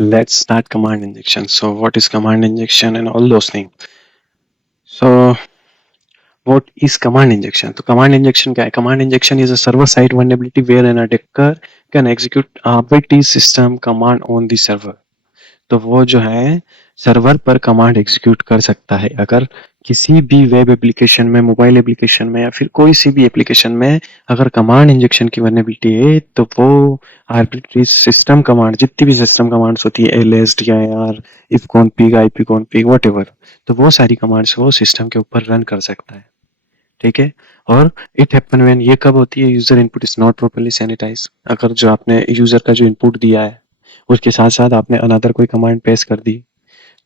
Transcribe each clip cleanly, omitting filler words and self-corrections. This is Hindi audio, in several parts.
let's start command injection. So what is command injection and all those things. So what is command injection? So command injection क्या है? Command injection is a server side vulnerability where an attacker can execute arbitrary system command on the server. तो वो जो है सर्वर पर कमांड एग्जीक्यूट कर सकता है अगर किसी भी वेब एप्लीकेशन में, मोबाइल एप्लीकेशन में या फिर कोई सी भी एप्लीकेशन में अगर कमांड इंजेक्शन की वर्नेबिलिटी है तो वो आर्बिट्री सिस्टम कमांड, जितनी भी सिस्टम कमांड्स होती है, ls dir, if config, ip config, whatever, तो वो सारी कमांड्स वो सिस्टम के ऊपर रन कर सकता है। ठीक है। और इट हैपन व्हेन, ये कब होती है? User input is not properly sanitize, अगर जो आपने यूजर का जो इनपुट दिया है उसके साथ साथ आपने अनदर कोई कमांड पेश कर दी,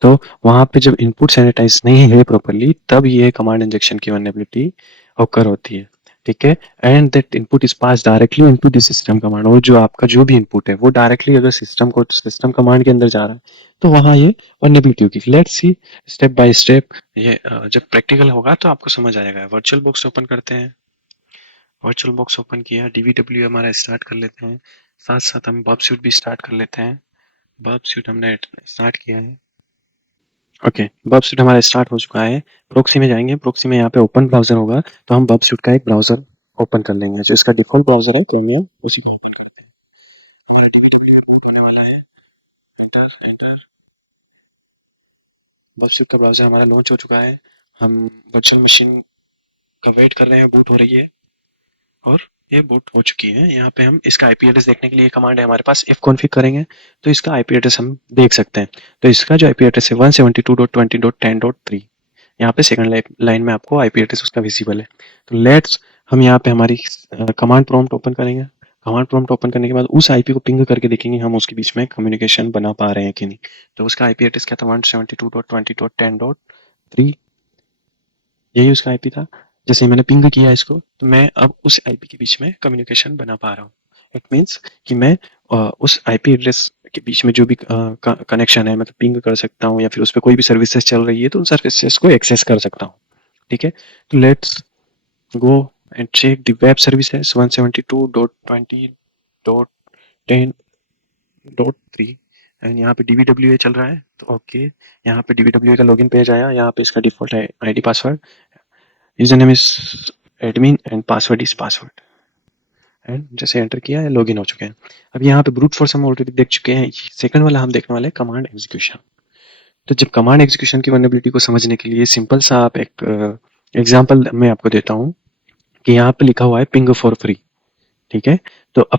तो वहां पे जब इनपुट सैनिटाइज नहीं है प्रॉपर्ली तब ये कमांड इंजेक्शन की वल्नरेबिलिटी ऑकर होती है। ठीक है। And that input is pass directly into the system command, और जो आपका जो भी इनपुट है वो डायरेक्टली अगर सिस्टम कमांड के अंदर जा रहा है तो वहां ये वल्नरेबिलिटी होगी। Let's see step by step. ये जब प्रैक्टिकल होगा तो आपको समझ आएगा। वर्चुअल बॉक्स ओपन करते हैं। वर्चुअल बॉक्स ओपन किया, डीवीडब्ल्यू हमारा स्टार्ट कर लेते हैं, साथ साथ हम बब सूट भी स्टार्ट कर लेते हैं। बब सूट हमने स्टार्ट किया है। ओके, बब सूट हमारा स्टार्ट हो चुका है। प्रोक्सी में जाएंगे, प्रोक्सी में यहाँ पे ओपन ब्राउजर होगा तो हम बब सूट का एक ब्राउजर ओपन कर लेंगे। जो इसका डिफॉल्ट ब्राउजर है क्रोमियम, उसी को ओपन करते हैं। हमारा डीवीडब्ल्यू बूट होने वाला है। Enter enter. बब सूट का ब्राउजर हमारा लॉन्च हो चुका है। हम वर्चुअल मशीन का वेट कर रहे हैं, बूट हो रही है और ये बूट हो चुकी है। यहाँ पे हम इसका आईपी एड्रेस देखने के लिए कमांड है हमारे पास, इफ कॉन्फिग करेंगे तो इसका आईपी एड्रेस हम देख सकते हैं। तो इसका जो आईपी एड्रेस है 172.20.10.3, यहाँ पे सेकंड लाइन में आपको आईपी एड्रेस उसका विजिबल है। तो लेट्स हम यहाँ पे हमारी कमांड प्रॉम्प्ट ओपन करेंगे। कमांड प्रॉम्प्ट ओपन करने के बाद उस आईपी को पिंग करके देखेंगे हम उसके बीच में कम्युनिकेशन बना पा रहे हैं कि नहीं। तो उसका आईपी एड्रेस क्या था? 172.20.10.3, यही उसका आईपी था। जैसे मैंने पिंग किया इसको तो मैं अब उस आईपी के बीच में कम्युनिकेशन बना पा रहा हूँ। इट मीन्स कि मैं उस आईपी एड्रेस के बीच में जो भी कनेक्शन है, मतलब पिंग कर सकता हूँ या फिर उस पर कोई भी सर्विसेज चल रही है तो उन सर्विसेज को एक्सेस कर सकता हूँ। ठीक है। तो let's go and check the web services 172.20.10.3 and यहाँ पे डीबीडब्ल्यूए चल रहा है। तो ओके, यहाँ पे डीबीडब्ल्यूए का लॉगिन पेज आया। यहाँ पे इसका डिफॉल्ट है ID password, user name is admin and password is password. And जैसे एंटर किया है लॉगिन हो चुके हैं। अब यहाँ पे ब्रूट फोर्स हम ऑलरेडी देख चुके हैं। सेकंड वाला हम देखने वाले हैं कमांड एग्जीक्यूशन। तो जब कमांड एग्जीक्यूशन की वल्नरेबिलिटी को समझने के लिए सिंपल सा आप एक एग्जांपल मैं आपको देता हूँ कि यहाँ पे लिखा हुआ है पिंग फॉर फ्री। ठीक है। तो अब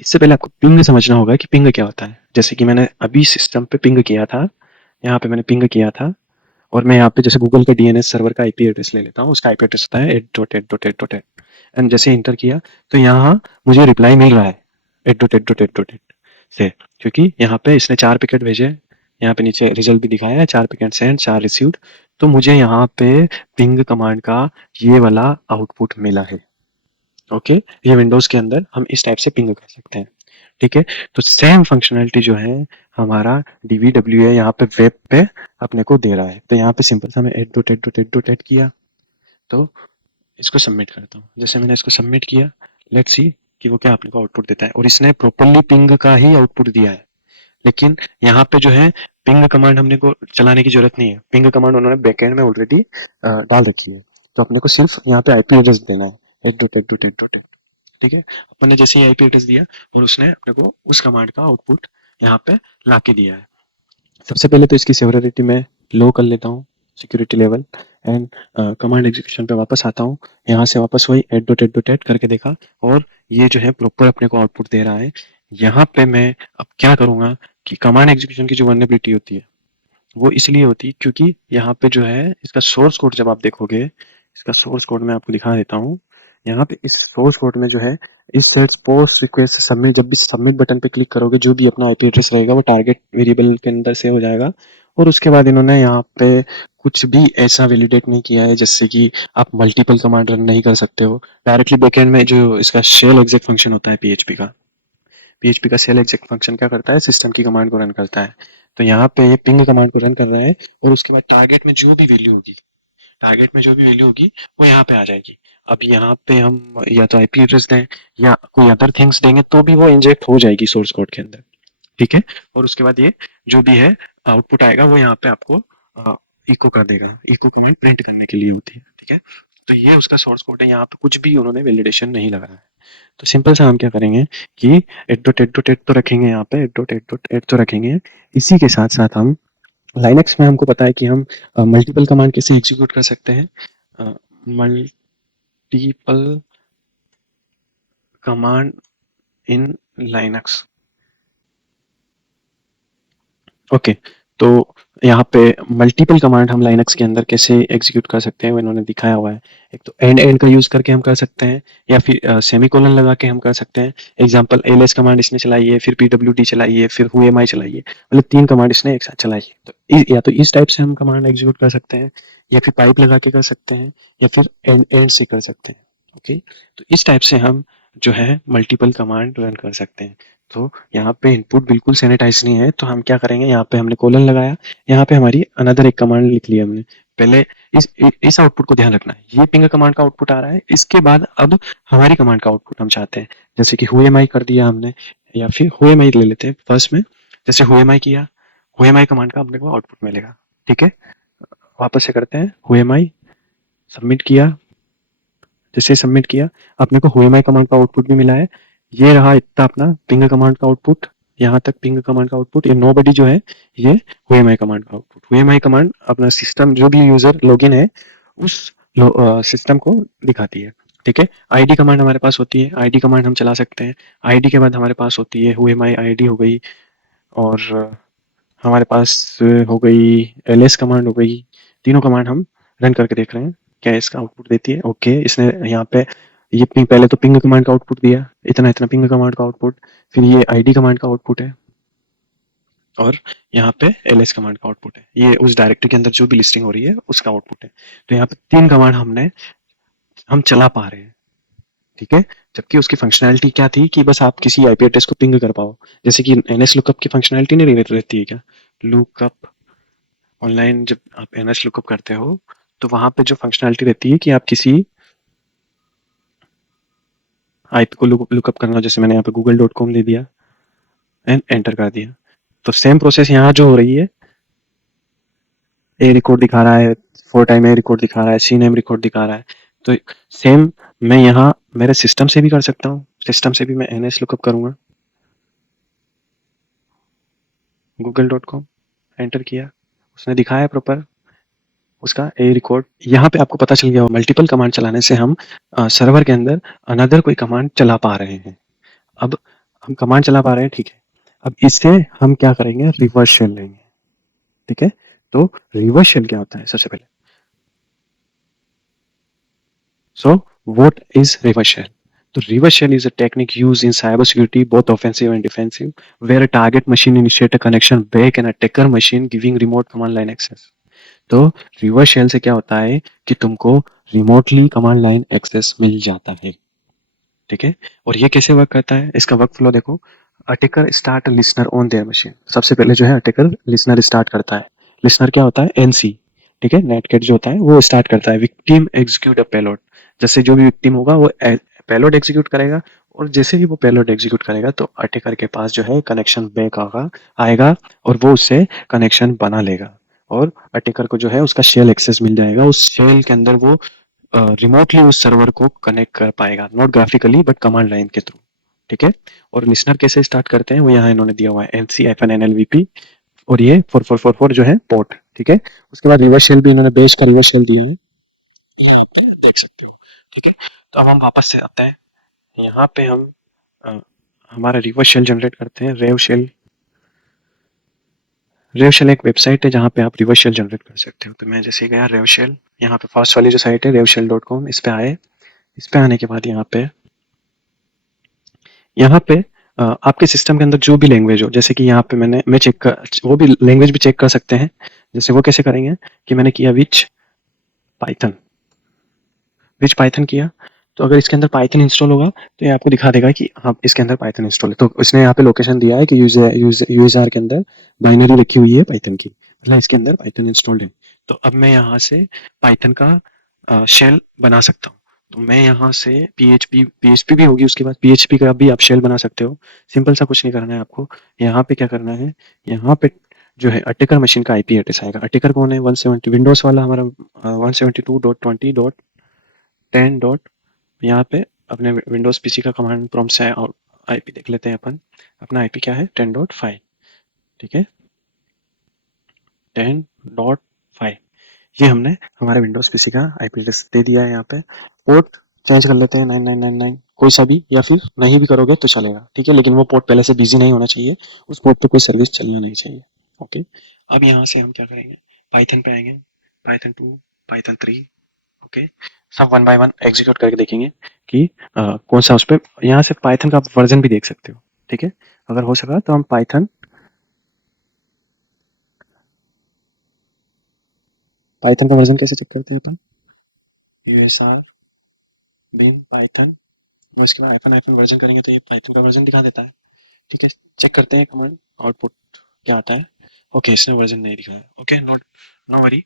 इससे पहले आपको पिंग समझना होगा कि पिंग क्या होता है। जैसे कि मैंने अभी सिस्टम पे पिंग किया था, यहाँ पे मैंने पिंग किया था और मैं यहाँ पे जैसे गूगल का डीएनएस सर्वर का आईपी एड्रेस ले लेता हूँ। उसका आईपी एड्रेस होता है 8.8.8.8 एंड जैसे इंटर किया तो यहाँ मुझे रिप्लाई मिल रहा है 8.8.8.8 से, क्योंकि यहाँ पे इसने 4 पैकेट भेजे। यहाँ पे नीचे रिजल्ट भी दिखाया है, 4 पैकेट सेंड, 4 रिसीव्ड। तो मुझे यहाँ पे पिंग कमांड का ये वाला आउटपुट मिला है। ओके, ये विंडोज के अंदर हम इस टाइप से पिंग कर सकते हैं। ठीक है। तो सेम फंक्शनलिटी जो है हमारा डीवीडब्ल्यू है यहाँ पे वेब पे अपने को दे रहा है। तो यहाँ पे सिंपल सा मैं 8.8.8.8 किया तो इसको सबमिट करता हूँ। जैसे मैंने इसको सबमिट किया, लेट्स सी कि वो क्या अपने को आउटपुट देता है। और इसने प्रॉपरली पिंग का ही आउटपुट दिया है, लेकिन यहाँ पे जो है पिंग कमांड हमने को चलाने की जरूरत नहीं है। पिंग कमांड उन्होंने बैकएंड में ऑलरेडी डाल रखी है। तो अपने को सिर्फ यहाँ पे आईपी एड्रेस देना है 8.8.8.8। ठीक है। अपन ने जैसे ही आईपी एड्रेस दिया और उसने अपने को उस कमांड का आउटपुट यहाँ पे ला के दिया है। सबसे पहले तो इसकी सेवरिटी में लो कर लेता हूँ, security level, and command execution पे वापस आता हूँ। यहाँ से वापस वही 8.8.8 करके देखा और ये जो है प्रॉपर अपने को आउटपुट दे रहा है। यहाँ पे मैं अब क्या करूँगा कि कमांड एग्जीक्यूशन की जो वल्नरेबिलिटी होती है वो इसलिए होती है क्योंकि यहाँ पे जो है इसका सोर्स कोड जब आप देखोगे, इसका सोर्स कोड मैं आपको दिखा देता हूँ। यहाँ पे इस सोर्स कोड में जो है इस सेट्स पोस्ट रिक्वेस्ट सबमिट, जब भी सबमिट बटन पे क्लिक करोगे जो भी अपना आईपी एड्रेस रहेगा वो टारगेट वेरिएबल के अंदर से हो जाएगा। और उसके बाद इन्होंने यहाँ पे कुछ भी ऐसा वैलिडेट नहीं किया है जैसे कि आप मल्टीपल कमांड रन नहीं कर सकते हो डायरेक्टली बैकएंड में। जो इसका शेल एग्जेक्ट फंक्शन होता है पीएचपी का शेल एग्जेक्ट फंक्शन क्या करता है? सिस्टम की कमांड को रन करता है। तो यहाँ पे ये पिंग कमांड को रन कर रहा है और उसके बाद टारगेट में जो भी वैल्यू होगी वो यहाँ पे आ जाएगी। अब यहाँ पे हम या तो आईपी एड्रेस दें या कोई अदर थिंग्स देंगे तो भी वो इंजेक्ट हो जाएगी सोर्स कोड के अंदर। ठीक है। और उसके बाद ये जो भी है आउटपुट आएगा वो यहाँ पे आपको इको कर देगा। इको कमांड प्रिंट करने के लिए होती है, ठीक है। तो ये उसका सोर्स कोड है, यहाँ पे कुछ भी उन्होंने वैलिडेशन नहीं लगाया है। तो सिंपल सा हम क्या करेंगे कि एट तो रखेंगे, यहाँ पे एट तो रखेंगे। इसी के साथ साथ हम लाइनक्स में हमको पता है कि हम मल्टीपल कमांड कैसे एग्जीक्यूट कर सकते हैं। Multiple command in Linux, okay. तो यहाँ पे मल्टीपल कमांड हम लाइनक्स के अंदर कैसे एग्जीक्यूट कर सकते हैं वो इन्होंने दिखाया हुआ है। एक तो एंड का यूज करके हम कर सकते हैं, या फिर सेमीकोलन लगा के हम कर सकते हैं। एग्जांपल एलएस कमांड इसने चलाई है, फिर पीडब्ल्यूडी चलाई है, फिर हुएमाई चलाई है, मतलब 3 कमांड इसने एक साथ चलाई है। तो या तो इस टाइप से हम कमांड एग्जीक्यूट कर सकते हैं, या फिर पाइप लगा के कर सकते हैं, या फिर एंड से कर सकते हैं, ओके। तो इस टाइप से हम जो है मल्टीपल कमांड रन कर सकते हैं। तो यहाँ पे इनपुट बिल्कुल सैनिटाइज नहीं है, तो हम क्या करेंगे, यहाँ पे हमने कोलन लगाया, यहाँ पे हमारी अनदर एक कमांड लिख ली हमने। पहले इस आउटपुट को ध्यान रखना है, ये पिंग कमांड का आउटपुट आ रहा है, इसके बाद अब हमारी कमांड का आउटपुट हम चाहते हैं। जैसे कि हुएमाई कर दिया हमने, या फिर हुएमाई ले लेते हैं फर्स्ट में। जैसे हुएमाई किया, हुएमाई कमांड का अपने को आउटपुट मिलेगा, ठीक है। वापस से करते हैं, हुएमाई सबमिट किया। जैसे सबमिट किया, अपने को हुएमाई कमांड का आउटपुट भी मिला है। ये रहा इतना अपना पिंग कमांड का आउटपुट, यहाँ तक पिंग कमांड का आउटपुट। ये नोबडी जो है ये हुएमाई कमांड का आउटपुट। हुएमाई कमांड अपना सिस्टम जो भी यूजर लॉगिन है उस सिस्टम को दिखाती है, ठीक है। आईडी कमांड हमारे पास होती है, आईडी कमांड हम चला सकते हैं। आईडी के बाद हमारे पास होती है हुएमाई आईडी हो गई, और हमारे पास हो गई एलएस कमांड हो गई। तीनों कमांड हम रन करके देख रहे हैं क्या इसका आउटपुट देती है। ओके, इसने यहाँ पे ये पहले तो पिंग कमांड का आउटपुट दिया, इतना इतना पिंग कमांड का आउटपुट, फिर ये आईडी कमांड का आउटपुट है, और यहाँ पे एलएस कमांड का आउटपुट है। ये उस डायरेक्टरी के अंदर जो भी लिस्टिंग हो रही है उसका आउटपुट है। तो यहाँ पे 3 कमांड हम चला पा रहे हैं, ठीक है। जबकि उसकी फंक्शनैलिटी क्या थी कि बस आप किसी आईपी एड्रेस को पिंग कर पाओ। जैसे कि एनएस लुकअप की फंक्शनैलिटी नहीं रहती है क्या, लुकअप ऑनलाइन जब आप एनएस लुकअप करते हो तो वहां पे जो फंक्शनैलिटी रहती है कि आप किसी आईपी को लुकअप करना, जैसे मैंने यहाँ पे google.com दे दिया एंड एंटर कर दिया। तो सेम प्रोसेस यहाँ जो हो रही है, ए रिकॉर्ड दिखा रहा है, 4 टाइम ए रिकॉर्ड दिखा रहा है, सी नेम रिकॉर्ड दिखा रहा है। तो सेम मैं यहाँ मेरे सिस्टम से भी कर सकता हूँ। सिस्टम से भी मैं एनएस लुकअप करूंगा, google.com एंटर किया, उसने दिखाया प्रॉपर उसका ए रिकॉर्ड। यहाँ पे आपको पता चल गया मल्टीपल कमांड चलाने से हम सर्वर के अंदर अनदर कोई कमांड चला पा रहे हैं। अब हम कमांड चला पा रहे हैं, ठीक है। अब इससे हम क्या करेंगे, रिवर्स शेल लेंगे, ठीक है। तो रिवर्स शेल क्या होता है सबसे पहले, so what is reverse shell? तो reverse shell is a technique used in cybersecurity, both offensive and defensive, where a target machine initiate a connection back an attacker machine giving remote command line access. तो रिवर्स शेल से क्या होता है कि तुमको रिमोटली कमांड लाइन एक्सेस मिल जाता है, ठीक है। और ये कैसे वर्क करता है, इसका वर्क फ्लो देखो। Attacker start listener on their machine. सबसे पहले जो है अटैकर लिसनर स्टार्ट करता है। लिसनर क्या होता है, एनसी, ठीक है। नेटकैट जो होता है वो स्टार्ट करता है। विक्टिम एग्जीक्यूट अ पेलोड, जैसे जो भी विक्टिम होगा वो पेलोड एग्जीक्यूट करेगा, और जैसे ही वो पेलोड एग्जीक्यूट करेगा तो अटैकर के पास जो है कनेक्शन बैक आएगा, और वो उससे कनेक्शन बना लेगा, और अटैकर को जो है उसका शेल एक्सेस मिल जाएगा। उस शेल के अंदर वो रिमोटली उस सर्वर को कनेक्ट कर पाएगा, not graphically but command line के थ्रू, ठीक है। और लिसनर कैसे स्टार्ट करते हैं वो यहाँ इन्होंने दिया हुआ है, NC-NLVP, और ये 4444 जो है पोर्ट, ठीक है। उसके बाद रिवर्स शेल भी इन्होंने बेस का रिवर्स शेल दिया है, यहाँ पे देख सकते हो, ठीक है। तो अब हम वापस से आते हैं, यहाँ पे हम अ, हमारा रिवर्स शेल जनरेट करते हैं। रेव शेल एक वेबसाइट है जहाँ पे आप रिवर्स शेल जनरेट कर सकते हो। तो मैं जैसे गया रेव शेल, यहाँ पे फर्स्ट वाली जो साइट है revshell.com, इस पे आए। इस पे आने के बाद यहाँ पे आपके सिस्टम के अंदर जो भी लैंग्वेज हो, जैसे कि यहाँ पे मैं चेक कर, वो भी लैंग्वेज भी चेक कर सकते हैं। जैसे वो कैसे करेंगे कि मैंने किया पाइथन विच पाइथन किया, तो अगर इसके अंदर पाइथन इंस्टॉल होगा तो ये आपको दिखा देगा कि हाँ इसके अंदर पाइथन इंस्टॉल है। तो इसने यहाँ पे लोकेशन दिया है कि यूएसआर के अंदर बाइनरी रखी हुई है पाइथन की, मतलब इसके अंदर पाइथन इंस्टॉल्ड है। तो अब मैं यहाँ से पाइथन का शेल बना सकता हूँ। तो मैं यहाँ से PHP भी होगी, उसके बाद PHP का भी आप शेल बना सकते हो। सिंपल सा कुछ नहीं करना है आपको। यहाँ पे क्या करना है, यहाँ पे जो है अटेकर मशीन का आईपी एड्रेस आएगा। अटेकर कौन है, 170 विंडोज वाला हमारा 172.20.10 डॉट, यहाँ पे अपने विंडोज पीसी का कमांड प्रॉम्प्ट से और आईपी देख लेते हैं अपन। अपना आईपी क्या है, 10.5, ठीक है, 10.5। ये हमने हमारे विंडोज पीसी का आईपी एड्रेस दे दिया है। यहाँ पे पोर्ट चेंज कर लेते हैं 9999, कोई सा भी, या फिर नहीं भी करोगे तो चलेगा, ठीक है, लेकिन वो पोर्ट पहले से बिजी नहीं होना चाहिए, उस पोर्ट पे कोई सर्विस चलना नहीं चाहिए। ओके, अब यहाँ से हम क्या करेंगे, पाइथन पे आएंगे, पाइथन 2, पाइथन 3, ओके, सब वन बाय वन एग्जीक्यूट करके देखेंगे कि कौन सा उस पर। यहाँ से पाइथन का वर्जन भी देख सकते हो, ठीक है, अगर हो सका तो हम पाइथन पाइथन का वर्जन कैसे चेक करते हैं अपन, USR bin पाइथन, और उसके बाद हाइफन हाइफन वर्जन करेंगे तो ये पाइथन का वर्जन दिखा देता है, ठीक है। चेक करते हैं कमांड आउटपुट क्या आता है। ओके, इसने वर्जन नहीं दिखाया, ओके, नॉट, नो वरी,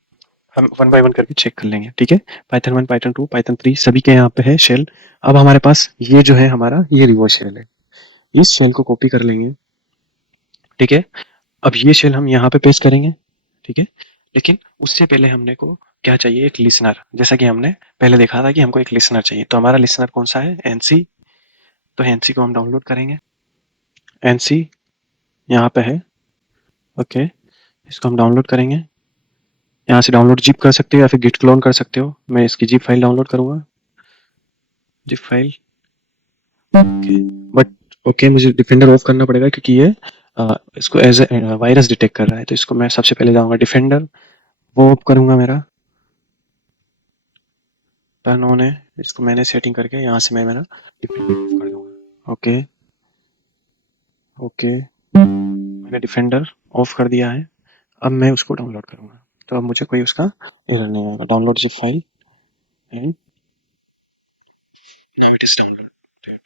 हम वन बाय वन करके चेक कर लेंगे, ठीक है। पाइथन 1, पाइथन 2, पाइथन 3 सभी के यहाँ पे है शेल। अब हमारे पास ये जो है हमारा ये रिवर्स शेल है, इस शेल को कॉपी कर लेंगे, ठीक है। अब ये शेल हम यहाँ पे पेस्ट करेंगे, ठीक है, लेकिन उससे पहले हमने को क्या चाहिए, एक लिसनर, जैसा कि हमने पहले देखा था कि हमको एक लिसनर चाहिए। तो हमारा लिसनर कौन सा है, एनसी। तो एनसी को हम डाउनलोड करेंगे, एनसी यहाँ पे है, ओके, इसको हम डाउनलोड करेंगे। यहाँ से डाउनलोड जिप कर सकते हो या फिर गिट क्लोन कर सकते हो। मैं इसकी जिप फाइल डाउनलोड करूंगा, zip file, okay, but okay, मुझे डिफेंडर ऑफ करना पड़ेगा क्योंकि ये इसको एज ए वायरस डिटेक्ट कर रहा है। तो इसको मैं सबसे पहले जाऊंगा डिफेंडर, वो ऑफ करूंगा, मेरा टर्न ऑन है, इसको मैंने सेटिंग करके यहाँ से मैं मेरा डिफेंडर ऑफ कर दूंगा, ओके, ओके, मैंने डिफेंडर ऑफ कर दिया है। अब मैं उसको डाउनलोड करूंगा, तो अब मुझे कोई उसका एरर नहीं आएगा। Download zip file and now it is downloaded.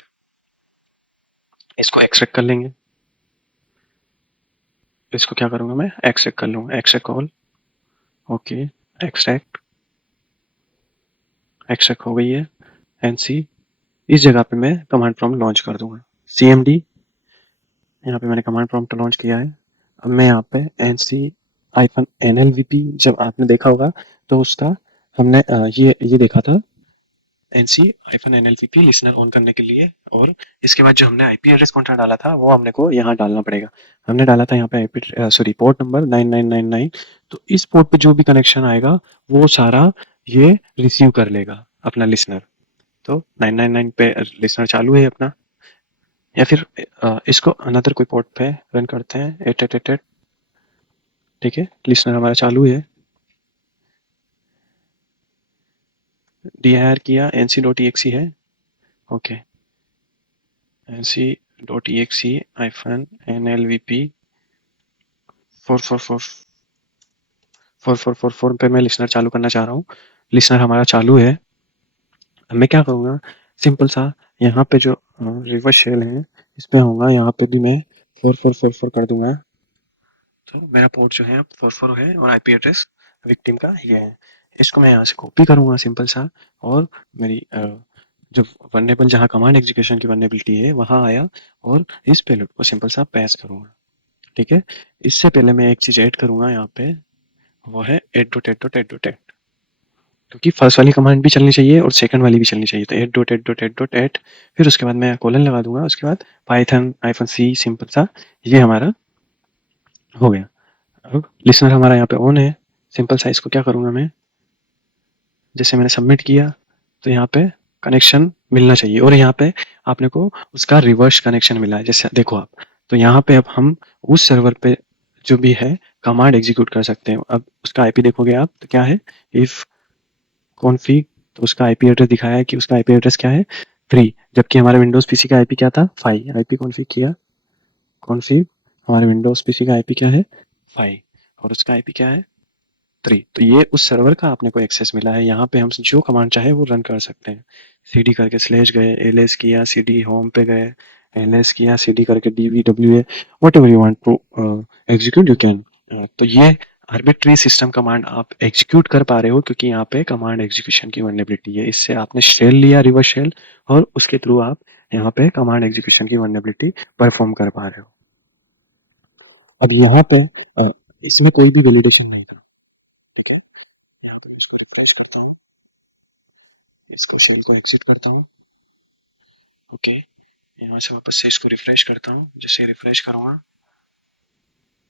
इसको एक्सट्रैक्ट कर लेंगे, इसको क्या करूंगा मैं, एक्सट्रैक्ट कर लूंगा, extract call, okay, extract, extract हो गई है। एनसी, इस जगह पे मैं कमांड प्रॉम्प्ट लॉन्च कर दूंगा, CMD, यहाँ पे मैंने कमांड प्रॉम्प्ट लॉन्च किया है। अब मैं यहाँ पे NC-NLVP, जब आपने देखा होगा तो उसका हमने ये देखा था, NC-NLVP लिसनर ऑन करने के लिए। और इसके बाद जो हमने आईपी एड्रेस पॉइंटर डाला था वो हमने को यहाँ डालना पड़ेगा। हमने डाला था यहाँ पे आईपी सॉरी पोर्ट नंबर 9999। तो इस पोर्ट पे जो भी कनेक्शन आएगा वो सारा ये रिसीव कर लेगा अपना लिसनर। तो 999 पे लिसनर चालू है अपना, या फिर इसको अनदर कोई पोर्ट पे रन करते हैं, 8888, ठीक है, लिसनर हमारा चालू है, dir किया, nc.exe है, ओके, nc.exe -nlvp 4444 पे मैं लिसनर चालू करना चाह रहा हूँ। लिसनर हमारा चालू है। अब मैं क्या करूँगा, सिंपल सा, यहाँ पे जो रिवर्स शेल है इस पे आऊँगा, यहाँ पे भी मैं 4444 कर दूंगा। तो मेरा पोर्ट जो है अब 44 है और आईपी एड्रेस विक्टिम का ये है। इसको मैं यहाँ से कॉपी करूँगा सिंपल सा, और मेरी जो वनरेबल, जहाँ कमांड एग्जीक्यूशन की वनरेबिलिटी है वहाँ आया, और इस पेलोड को सिंपल सा पैस करूँगा, ठीक है। इससे पहले मैं एक चीज़ ऐड करूँगा यहाँ पे, वो है @@@@, क्योंकि फर्स्ट वाली कमांड भी चलनी चाहिए और सेकंड वाली भी चलनी चाहिए। तो @@@@@, फिर उसके बाद मैं कोलन लगा दूंगा, उसके बाद python-c, सिंपल सा, ये हमारा हो गया। अब लिसनर हमारा यहाँ पे ऑन है, सिंपल सा, इसको क्या करूँगा मैं, जैसे मैंने सबमिट किया तो यहाँ पे कनेक्शन मिलना चाहिए, और यहाँ पे आपने को उसका रिवर्स कनेक्शन मिला है, जैसे देखो आप। तो यहाँ पे अब हम उस सर्वर पे जो भी है कमांड एग्जीक्यूट कर सकते हैं। अब उसका आईपी देखोगे आप तो क्या है, इफ कॉन्फिग, तो उसका आईपी एड्रेस दिखाया है कि उसका आईपी एड्रेस क्या है, 3, जबकि हमारे विंडोज पीसी का आईपी क्या था, 5। आईपी कॉन्फिग किया, कॉन्फिग, हमारे विंडोज पीसी का आईपी क्या है, 5, और उसका आईपी क्या है, 3। तो ये उस सर्वर का आपने को एक्सेस मिला है। यहाँ पे हम जो कमांड चाहे वो रन कर सकते हैं। cd करके स्लैश गए, ls किया, cd होम पे गए, ls किया, cd करके dvwa, whatever you want to execute you can. तो ये आर्बिट्री सिस्टम कमांड आप एग्जीक्यूट कर पा रहे हो क्योंकि यहाँ पे कमांड एग्जीक्यूशन की वल्नरेबिलिटी है। इससे आपने शेल लिया, रिवर्स शेल, और उसके थ्रू आप यहाँ पे कमांड एग्जीक्यूशन की वल्नरेबिलिटी परफॉर्म कर पा रहे हो। अब यहाँ पे इसमें कोई भी वैलिडेशन नहीं था, ठीक है। यहाँ पे मैं इसको रिफ्रेश करता हूँ, इसको शेल को एग्जिट करता हूँ, ओके। यहाँ से वापस से इसको रिफ्रेश करता हूँ, जैसे रिफ्रेश करूँगा,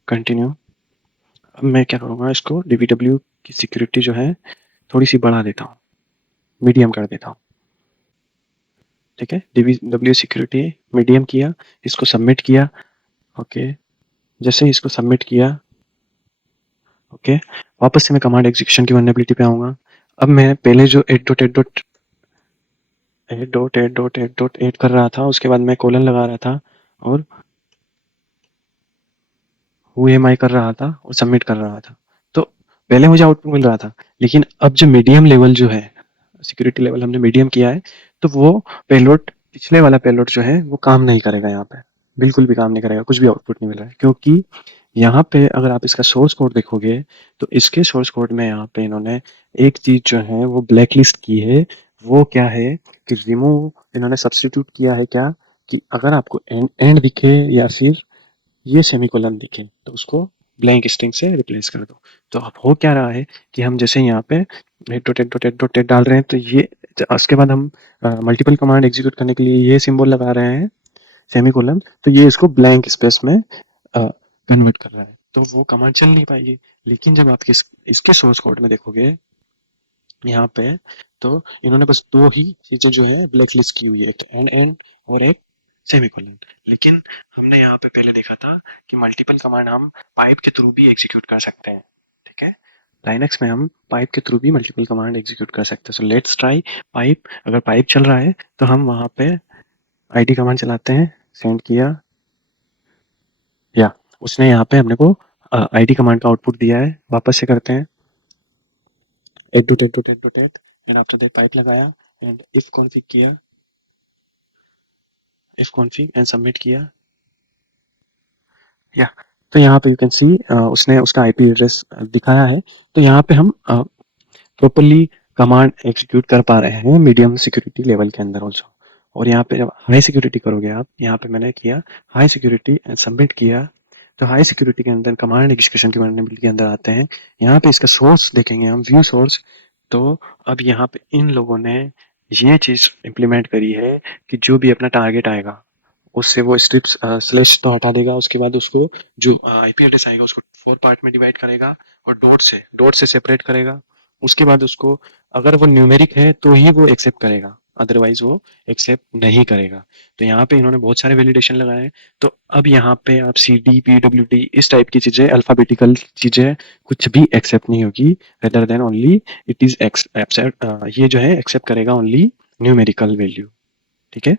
कंटिन्यू। अब मैं क्या करूँगा, इसको डीबीडब्ल्यू की सिक्योरिटी जो है थोड़ी सी बढ़ा देता हूँ, मीडियम कर देता हूँ, ठीक है। डीबीडब्ल्यू सिक्योरिटी मीडियम किया, इसको सबमिट किया, ओके। जैसे ही इसको सबमिट किया, ओके, वापस से मैं कमांड एग्जीक्यूशन की वल्नरेबिलिटी पे आऊँगा। अब मैं पहले जो 8.8.8 कर रहा था, उसके बाद मैं कोलन लगा रहा था और हु एम आई कर रहा था और सबमिट कर रहा था, तो पहले मुझे आउटपुट मिल रहा था। लेकिन अब जो मीडियम लेवल जो है, सिक्योरिटी लेवल हमने मीडियम किया है, तो वो पेलोड, पिछले वाला पेलोड जो है वो काम नहीं करेगा, यहाँ पे बिल्कुल भी काम नहीं करेगा, कुछ भी आउटपुट नहीं मिल रहा है। क्योंकि यहाँ पे अगर आप इसका सोर्स कोड देखोगे तो इसके सोर्स कोड में यहाँ पे इन्होंने एक चीज जो है वो ब्लैक लिस्ट की है। वो क्या है कि रिमूव, इन्होंने सब्स्टिट्यूट किया है क्या, कि अगर आपको एंड एंड दिखे या फिर ये सेमीकोलन दिखे तो उसको ब्लैंक स्ट्रिंग से रिप्लेस कर दो। तो अब हो क्या रहा है कि हम जैसे यहाँ पे एट डाल रहे हैं, तो ये उसके बाद हम मल्टीपल कमांड एग्जीक्यूट करने के लिए ये सिंबल लगा रहे हैं सेमीकोलन, तो ये इसको ब्लैंक स्पेस में कन्वर्ट कर रहा है, तो वो कमांड चल नहीं पाएगी। लेकिन जब आप इसके सोर्स कोड में देखोगे यहाँ पे, तो इन्होंने बस दो ही चीजें जो है ब्लैक लिस्ट की हुई है, एक एंड एंड और एक सेमीकोलन। लेकिन हमने यहाँ पे पहले देखा था कि मल्टीपल कमांड हम पाइप के थ्रू भी एग्जीक्यूट कर सकते हैं, ठीक है। लाइनक्स में हम पाइप के थ्रू भी मल्टीपल कमांड एग्जीक्यूट कर सकते हैं। So let's try pipe. अगर पाइप चल रहा है तो हम वहाँ पे आईडी कमांड चलाते हैं, सेंड किया, या उसने यहाँ पे हमने को आईडी कमांड का आउटपुट दिया है। वापस से करते हैं, at and after that pipe लगाया एंड इफ कॉन्फिग किया, इफ कॉन्फिग एंड सबमिट किया, या तो यहाँ पे यू कैन सी उसने उसका आईपी एड्रेस दिखाया है। तो यहाँ पे हम प्रॉपरली कमांड एग्जीक्यूट कर पा रहे हैं मीडियम सिक्योरिटी लेवल के अंदर ऑल्सो। और यहाँ पे जब हाई सिक्योरिटी करोगे आप, यहाँ पे मैंने किया हाई सिक्योरिटी एंड सबमिट किया, तो हाई सिक्योरिटी के अंदर कमांड एग्जीक्यूशन की वल्नरेबिलिटी के अंदर आते हैं। यहाँ पे इसका सोर्स देखेंगे हम, व्यू सोर्स। तो अब यहाँ पे इन लोगों ने ये चीज इम्प्लीमेंट करी है कि जो भी अपना टारगेट आएगा उससे वो स्ट्रिप्स स्लैश तो हटा देगा, उसके बाद उसको जो आईपी एड्रेस आएगा उसको 4 पार्ट में डिवाइड करेगा और डॉट से सेपरेट करेगा। उसके बाद उसको, अगर वो न्यूमेरिक है तो ही वो एक्सेप्ट करेगा, अदरवाइज वो एक्सेप्ट नहीं करेगा। तो यहाँ पे इन्होंने बहुत सारे वैलिडेशन लगाए हैं। तो अब यहाँ पे आप C D P W D इस टाइप की चीजें, अल्फाबेटिकल चीजें कुछ भी एक्सेप्ट नहीं होगी, rather than only it is accept, ये जो है एक्सेप्ट करेगा ओनली न्यूमेरिकल वैल्यू, ठीक है।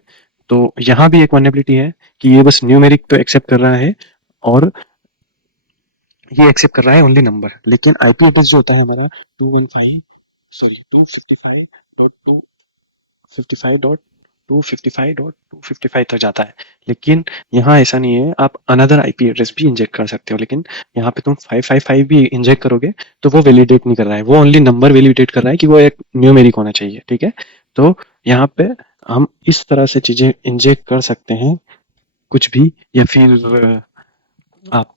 तो यहाँ भी एक वल्नरेबिलिटी है कि ये बस न्यूमेरिक तो एक्सेप्ट कर रहा है और ये एक्सेप्ट कर रहा है ओनली नंबर। लेकिन आईपी एड्रेस जो होता है हमारा 215 सॉरी 255.255.255 तक जाता है। लेकिन यहाँ ऐसा नहीं है, आप अनदर आईपी एड्रेस भी इंजेक्ट कर सकते हो। लेकिन यहाँ पे तुम 555 भी इंजेक्ट करोगे तो वो वैलिडेट नहीं कर रहा है, वो ओनली नंबर वैलिडेट कर रहा है कि वो एक न्यूमेरिक होना चाहिए, ठीक है। तो यहाँ पे हम इस तरह से चीजें इंजेक्ट कर सकते हैं कुछ भी, या फिर आप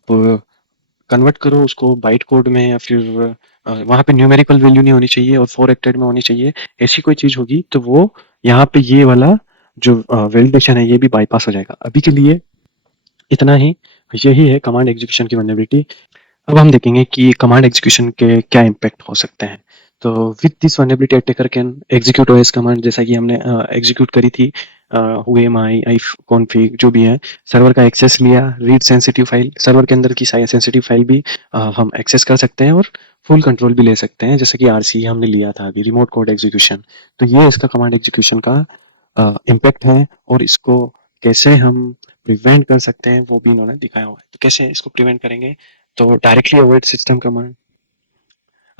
कन्वर्ट करो उसको बाइट कोड में, या फिर वहाँ पे न्यूमेरिकल वैल्यू नहीं होनी चाहिए और 4 एक्टेड में होनी चाहिए। ऐसी कोई चीज होगी तो वो यहाँ पे ये वाला जो वैलिडेशन है ये भी बाईपास हो जाएगा। अभी के लिए इतना ही, यही है कमांड एग्जीक्यूशन की वल्नरेबिलिटी। अब हम देखेंगे कि कमांड एग्जीक्यूशन के क्या इम्पैक्ट हो सकते हैं। तो with this vulnerability attacker can execute OS command, जैसा कि हमने एग्जीक्यूट करी थी, हुएमाई आई कॉन्फिग जो भी है, सर्वर का एक्सेस लिया, रीड सेंसिटिव फाइल, सर्वर के अंदर की सेंसिटिव फाइल भी हम एक्सेस कर सकते हैं और फुल कंट्रोल भी ले सकते हैं, जैसे कि आरसी हमने लिया था अभी, रिमोट कोड एग्जीक्यूशन। तो ये इसका कमांड एग्जीक्यूशन का इम्पैक्ट है, और इसको कैसे हम प्रिवेंट कर सकते हैं वो भी इन्होंने दिखाया हुआ है। तो कैसे इसको प्रिवेंट करेंगे, तो directly avoid system command,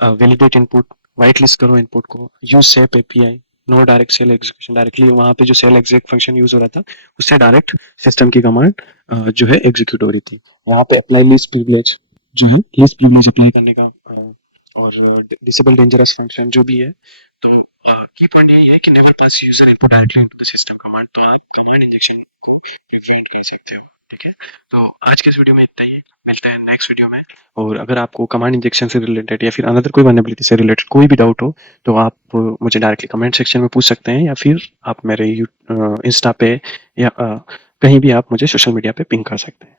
validate input, whitelist करो इनपुट को, use safe API, no direct shell execution, directly वहां पे जो सेल एग्जीक फंक्शन यूज हो रहा था उससे डायरेक्ट सिस्टम की कमांड जो है एग्जीक्यूट हो रही थी। यहाँ पे अप्लाई लिस्ट प्रिविलेज, जो है लीस्ट प्रिविलेज अप्लाई करने का और डिसेबल डेंजरस फंक्शन जो भी है। तो की पॉइंट यही है कि never pass user input directly into the system command, तो आप कमांड इंजेक्शन को प्रिवेंट कर सकते हो। ठीक है, तो आज के इस वीडियो में इतना ही, मिलते हैं नेक्स्ट वीडियो में। और अगर आपको कमांड इंजेक्शन से रिलेटेड या फिर अनदर कोई वल्नरेबिलिटी से रिलेटेड कोई भी डाउट हो तो आप मुझे डायरेक्टली कमेंट सेक्शन में पूछ सकते हैं, या फिर आप मेरे इंस्टा पे या कहीं भी आप मुझे सोशल मीडिया पे पिंग कर सकते हैं।